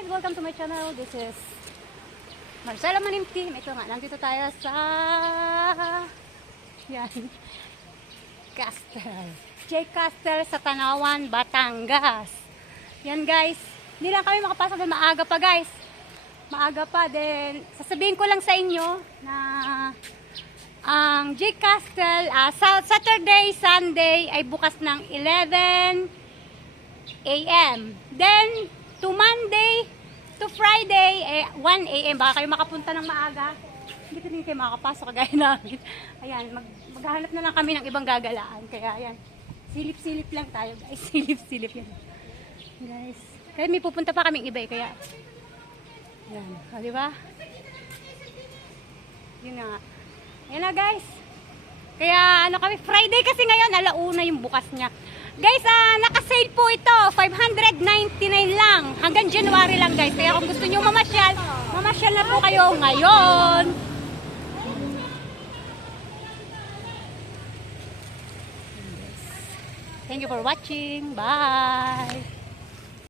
guys, welcome to my channel. This is Marcela Manimtim. Ito nga, nandito tayo sa yan, Castle. J. Castle sa Tanawan, Batangas. Yan guys, hindi lang kami makapasok din, maaga pa guys. Maaga pa din. Sasabihin ko lang sa inyo na ang J. Castle Saturday, Sunday ay bukas ng 11 AM. Then to Monday to Friday 1 AM. Baka kayo makapunta ng maaga. Hindi din kayo makakapasok kagaya namin. Ayan, maghahanap na lang kami ng ibang gagalaan. Kaya ayan, silip-silip lang tayo guys. Silip-silip yan. Guys, kaya may pupunta pa kaming iba kaya ayan, di ba? Yun nga. Ayan na guys. Kaya ano kami, Friday kasi ngayon, alauna yung bukas niya. Guys, naka-sale po ito. 599 lang. Hanggang January lang guys. Kaya kung gusto nyo mamasyal, mamasyal na po kayo ngayon. Thank you for watching. Bye!